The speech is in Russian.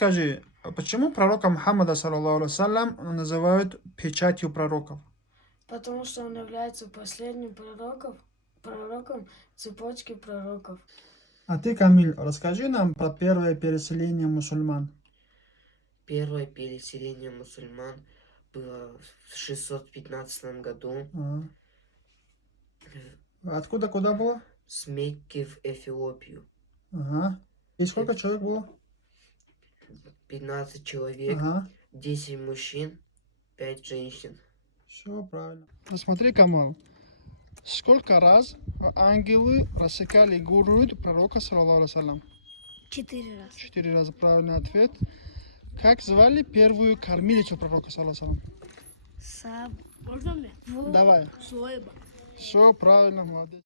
Скажи, а почему пророка Мухаммада, саллаллаху алейхи вассалям, называют печатью пророков? Потому что он является последним пророком цепочки пророков. А ты, Камиль, расскажи нам про первое переселение мусульман. Первое переселение мусульман было в 615 году Ага. Откуда, куда было? с Мекки в Эфиопию. Ага. И сколько человек было? 15 человек, Ага. 10 мужчин, 5 женщин. Все правильно. Посмотри, Камал. Сколько раз ангелы рассекали грудь пророка, саллаллаху алейхи вассалям? 4 раза. 4 раза правильный ответ. Как звали первую кормилицу пророка, саллаллаху алейхи вассалям? Можно мне? Давай. Суэба. Все правильно, молодец.